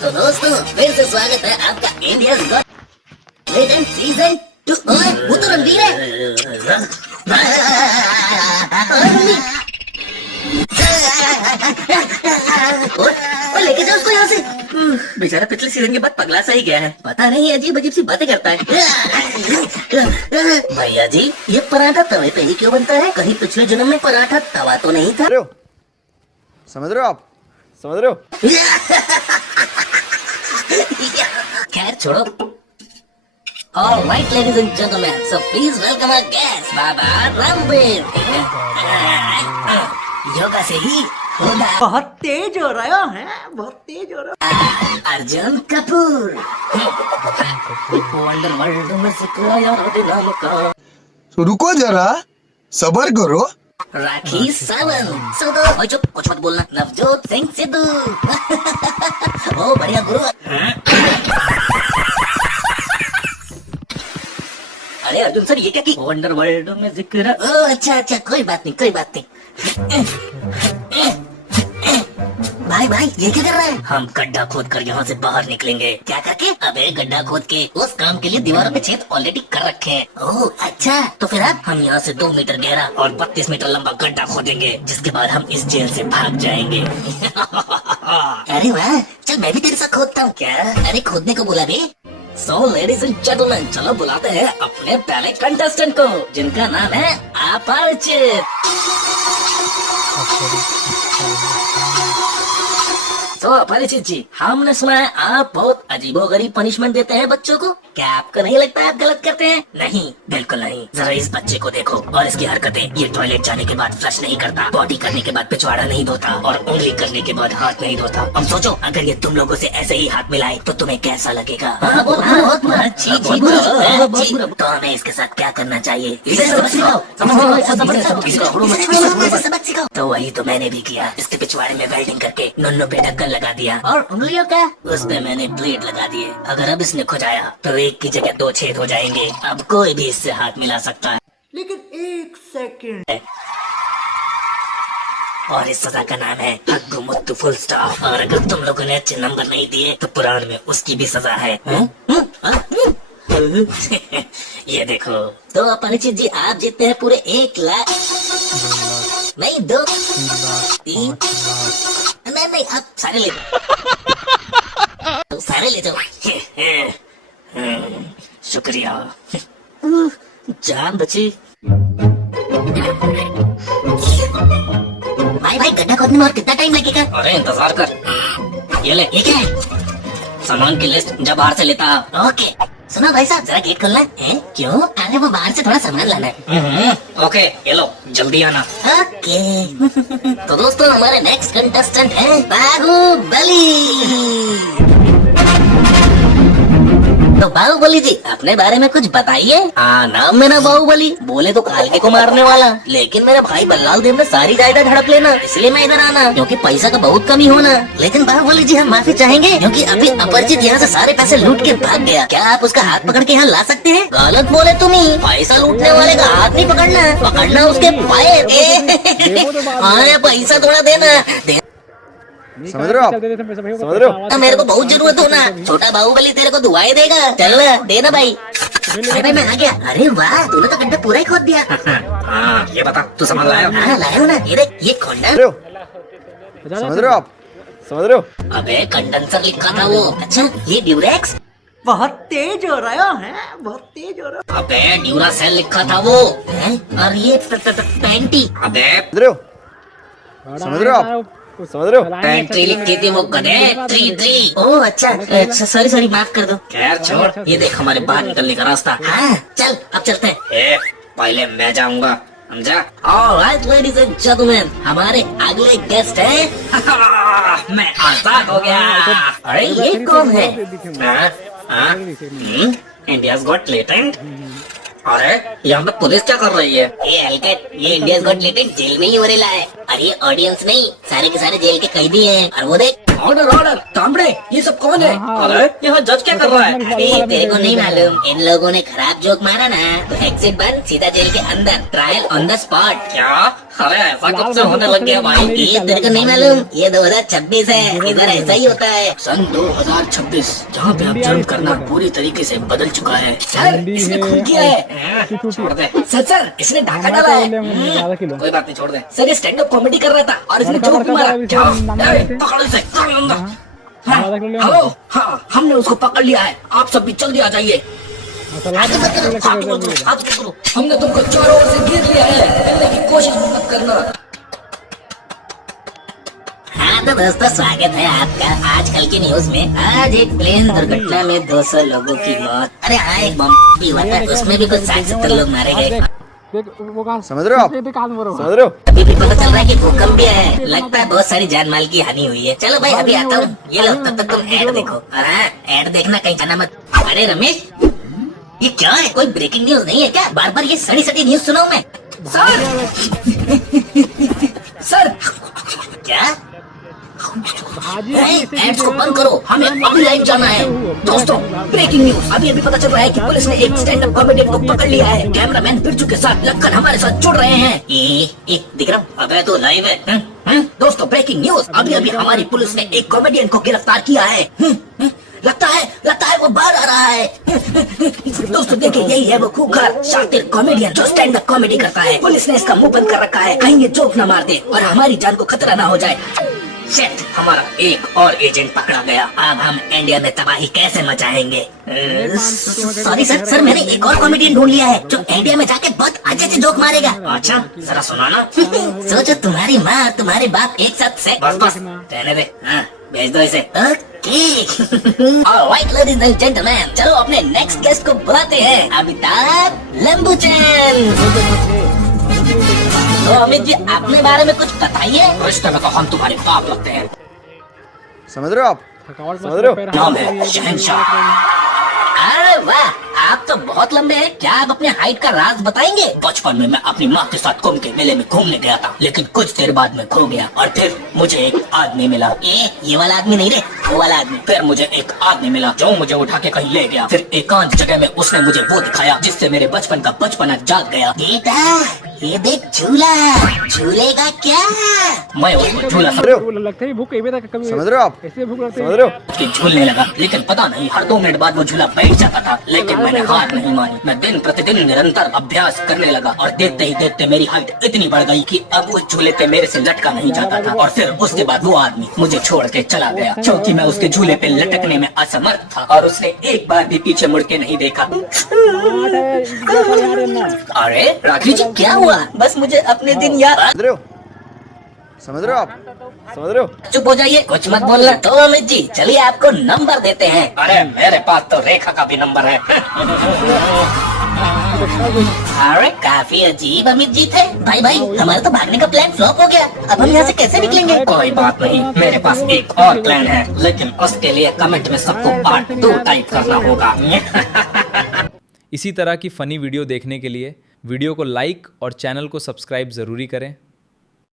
तो दोस्तों फिर से स्वागत है आपका इंडिया गॉट लेजेंड सीजन 2। ओए वो तो रणवीर है। ओए लेके जाओ उसको यहाँ से। बेचारा पिछले सीजन के बाद पगला सा ही गया है। पता नहीं अजीब अजीब सी बातें करता है। भैया जी ये पराठा तवे पे ही क्यों बनता है? कहीं पिछले जन्म में पराठा तवा तो नहीं था? समझ रहे हो आप? समझ रहे हो? खैर छोड़ो। Alright ladies and gentlemen, so please welcome our guest, बाबा रणवीर। योगा से ही होगा। बहुत तेज हो रहा है, बहुत तेज हो रहा। अर्जुन कपूर। वंडर वर्ल्ड में सिखाया नाम का। तो रुको जरा, सबर करो। राखी सावंत। सुधो चुप, कुछ मत बोलना। नवजोत सिंह सिद्धू। ओ बढ़िया गुरु। अरे अर्जुन सर ये क्या की वंडर वर्ल्ड में जिक्र। ओ अच्छा कोई बात नहीं कोई बात नहीं। भाई ये क्या कर रहा है? हम गड्ढा खोद कर यहाँ से बाहर निकलेंगे। क्या करके? अबे गड्ढा खोद के उस काम के लिए दीवारों पे छेद ऑलरेडी कर रखे हैं। ओह अच्छा तो फिर आप? हम यहाँ से 2 मीटर गहरा और 32 मीटर लंबा गड्ढा खोदेंगे, जिसके बाद हम इस जेल से भाग जाएंगे। अरे वाह, चल मैं भी तेरे साथ खोदता हूँ। क्या? अरे खोदने को बोला बे। सो लेडीज एंड जेंटलमैन, चलो बुलाते हैं अपने पहले कंटेस्टेंट को, जिनका नाम है अपरिचित। तो अपरिचित जी, हमने सुना है आप बहुत अजीबोगरीब पनिशमेंट देते हैं बच्चों को। क्या आपको नहीं लगता है आप गलत करते हैं? नहीं, बिल्कुल नहीं। जरा इस बच्चे को देखो और इसकी हरकतें। ये टॉयलेट जाने के बाद फ्लश नहीं करता, पॉटी करने के बाद पिछवाड़ा नहीं धोता और उंगली करने के बाद हाथ नहीं धोता। अब सोचो अगर ये तुम लोगों से ऐसे ही हाथ मिलाए तो तुम्हें कैसा लगेगा? बहुत तो हमें इसके साथ क्या करना चाहिए? सबक सिखाओ। तो वही तो मैंने भी किया। इसके पिछवाड़े में वेल्डिंग करके नुन्नू पे ढक्कन लगा दिया और उंगलियों का? उस पे मैंने प्लेट लगा दिए। अगर अब इसने खुजाया तो एक की जगह 2 छेद हो जाएंगे। अब कोई भी इससे हाथ मिला सकता है। लेकिन 1 सेकंड। और इस सजा का नाम है हग्गु मुत्तु फुल स्टॉप। और अगर तुम लोगों ने अच्छे नंबर नहीं दिए तो पुराण में उसकी भी सजा है। ये देखो। तो अपरिचित जी आप जीतते हैं पूरे 1 लाख। नहीं 2 3 नहीं आप सारे ले जाओ। सारे ले जाओ। शुक्रिया। जान बची। भाई गड्ढा खोदने में और कितना टाइम लगेगा? अरे इंतजार कर। ये ले। ये क्या है? सामान की लिस्ट जब बाहर से लेता। ओके सुनो भाई साहब जरा गेट खोलना है। क्यों? अरे वो बाहर से थोड़ा सामान लाना है। ओके ये लो, जल्दी आना। ओके। तो दोस्तों हमारे नेक्स्ट कंटेस्टेंट है बाहुबली। तो बाहुबली जी अपने बारे में कुछ बताइए। नाम मेरा बाहुबली, बोले तो कालके को मारने वाला, लेकिन मेरे भाई बल्लाल देव ने सारी जायदाद हड़प लेना, इसलिए मैं इधर आना क्योंकि पैसा का बहुत कमी होना। लेकिन बाहुबली जी हम माफी चाहेंगे क्योंकि अभी अपरिचित यहाँ से सारे पैसे लूट के भाग गया। क्या आप उसका हाथ पकड़ के यहाँ ला सकते हैं? गलत बोले तुम ही। पैसा लूटने वाले का हाथ नहीं पकड़ना, पकड़ना उसके पैर। हाँ पैसा थोड़ा देना। समझ रहे हो आप? समझ रहे हो? मेरे को बहुत जरूरत हो ना। छोटा बाहुबली तेरे को दुआएं देगा। चल ना देना भाई। अरे भाई मैं आ गया। अरे वाह तूने तो गड्ढा पूरा ही खोद दिया। हाँ ये बता तू सामान लाया? हाँ लाया हूँ ना। ये देख ये खोलना। समझ रहे हो? समझ रहे हो आप? समझ रहे हो? अबे कंडेंसर लिखा था वो। अच्छा ये ड्यूरेक्स। बहुत तेज हो रहा है, बहुत तेज हो रहा। अबे ड्यूरा सेल लिखा था वो। और ये पैंटी। अबे समझ रहे हो? समझ रहे हो आप? समझ रहे हो? पेंट्री लिखी थी वो गधे। 3 ओह अच्छा सॉरी माफ कर दो। खैर छोड़, ये देख हमारे बाहर निकलने का रास्ता। हाँ चल अब चलते हैं। पहले मैं जाऊंगा, समझा? ऑलराइट लेडीज एंड जेंटलमैन हमारे अगले गेस्ट हैं। मैं आजाद हो गया। अरे ये कौन है? India's got latent. अरे यहाँ पे पुलिस क्या कर रही है? ये हलकट ये इंडिया गॉट लेटेंट जेल में ही हो रहा है। और ये ऑडियंस नहीं सारे के सारे जेल के कैदी हैं। और वो देख ऑर्डर ऑर्डर तांबड़े, ये सब कौन है? अरे यहाँ जज क्या कर रहा है? अरे तेरे को नहीं मालूम, इन लोगों ने खराब जोक मारा ना तो एग्जिट बंद, सीधा जेल के अंदर, ट्रायल ऑन द स्पॉट। क्या अरे ऐसा कब से होने लग गया भाई? ये तेरे को नहीं मालूम? ये 2026 है, इधर ऐसा ही होता है। सन 2026 जहाँ पे अब जुर्म करना पूरी तरीके से बदल चुका है। सर इसने खून किया है। छोड़ दे सर इसने डाका डाला है। कोई बात नहीं, छोड़ दे सर। ये स्टैंड अप कॉमेडी कर रहा था और इसने जोक मारा। जाओ, पकड़ो इसे, करो अंदर। हाँ, हेलो, हाँ हमने उसको पकड़ लिया है, आप सब भी जल्दी आ जाइए। हमने तुमको चारों ओर से घेर लिया है, मिलने की कोशिश मत करना। हाँ तो दोस्तों, स्वागत है आपका आजकल की न्यूज में। आज एक प्लेन दुर्घटना में 200 लोगों की मौत। अरे हाँ, एक बम भी हुआ था, उसमें भी कुछ 60-70 लोग मारे गए। समझ रहे हो आप? समझ रहे हो? अभी भी पता चल रहा है कि भूकंप भी आया है। लगता है बहुत सारी जान माल की हानि हुई है। चलो भाई अभी आता हूँ, ये लो तब तक तुम ऐड देखो। और हाँ, ऐड देखना कहीं जाना मत। अरे रमेश, ये क्या है? कोई ब्रेकिंग न्यूज नहीं है क्या? बार बार ये सड़ी सड़ी न्यूज सुनाऊं मैं? सर क्या? एड्स को बंद करो, हमें अभी लाइव जाना है। दोस्तों ब्रेकिंग न्यूज, अभी अभी पता चल रहा है कि पुलिस ने एक स्टैंड अप कॉमेडियन को पकड़ लिया है। कैमरामैन बिरजू के साथ लखन हमारे साथ जुड़ रहे हैं। दिख रहा हूँ? अबे तो लाइव है। दोस्तों ब्रेकिंग न्यूज, अभी अभी हमारी पुलिस ने एक कॉमेडियन को गिरफ्तार किया है। लगता है वो बाहर आ रहा है। दोस्तों देखिए, यही है वो खूंखार शातिर कॉमेडियन जो स्टैंड अप कॉमेडी करता है। पुलिस ने इसका मुंह बंद कर रखा है, कहीं ये जोक न मार दे और हमारी जान को खतरा ना हो जाए। शिट, हमारा एक और एजेंट पकड़ा गया। अब हम इंडिया में तबाही कैसे मचाएंगे? सॉरी सर, मैंने एक और कॉमेडियन ढूंढ लिया है जो इंडिया में जाके बहुत अच्छे से जोक मारेगा। अच्छा जरा सुनाना। सोचो, तुम्हारी माँ और तुम्हारे बाप एक साथ से। बस रहने दे, हाँ भेज दो इसे। Alright, ladies and gentlemen, चलो अपने नेक्स्ट गेस्ट को बुलाते हैं। अमिताभ लंबूचन। तो अमित जी, अपने बारे में कुछ बताइए। रिश्ते में तो हम तुम्हारे बाप लगते हैं। समझ रहे हो आप? समझ रहे हो? नाम है शहंशाह। अरे वाह, आप तो बहुत लंबे हैं। क्या आप अपने हाइट का राज बताएंगे? बचपन में मैं अपनी माँ के साथ कुंभ के मेले में घूमने गया था, लेकिन कुछ देर बाद में खो गया और फिर मुझे एक आदमी मिला। ये वाला आदमी नहीं रे, वो वाला आदमी। फिर मुझे एक आदमी मिला जो मुझे उठा के कहीं ले गया। फिर एकांत जगह में उसने मुझे वो दिखाया जिससे मेरे बचपन का बचपना जाग गया। बेटा, ये देख झूला, झूलेगा क्या? मैं उसको झूला समझ रहे हो आप? समझ रहे हो? कि झूलने लगा, लेकिन पता नहीं हर 2 मिनट बाद वो झूला बैठ जाता था। लेकिन मैंने हार नहीं मानी। मैं दिन प्रतिदिन निरंतर अभ्यास करने लगा और देखते ही देखते मेरी हाइट इतनी बढ़ गई कि अब उस झूले पे मेरे से लटका नहीं जाता था। और फिर उसके बाद वो आदमी मुझे छोड़ के चला गया क्योंकि मैं उसके झूले पे लटकने में असमर्थ था और उसने एक बार भी पीछे मुड़ के नहीं देखा। अरे राखी जी, क्या हुआ? बस मुझे अपने दिन याद। समझ रहे हो? समझ रहे हो आप? समझ रहे हो? चुप हो जाइए, कुछ मत बोलना। तो अमित जी, चलिए आपको नंबर देते हैं। अरे मेरे पास तो रेखा का भी नंबर है। अरे काफी अजीब अमित जी थे। भाई हमारा तो भागने का प्लान फ्लॉप हो गया। अब हम यहाँ से कैसे निकलेंगे? कोई बात नहीं, मेरे पास एक और प्लान है, लेकिन उसके लिए कमेंट में सबको पार्ट 2 टाइप करना होगा। इसी तरह की फ़नी वीडियो देखने के लिए वीडियो को लाइक और चैनल को सब्सक्राइब ज़रूरी करें।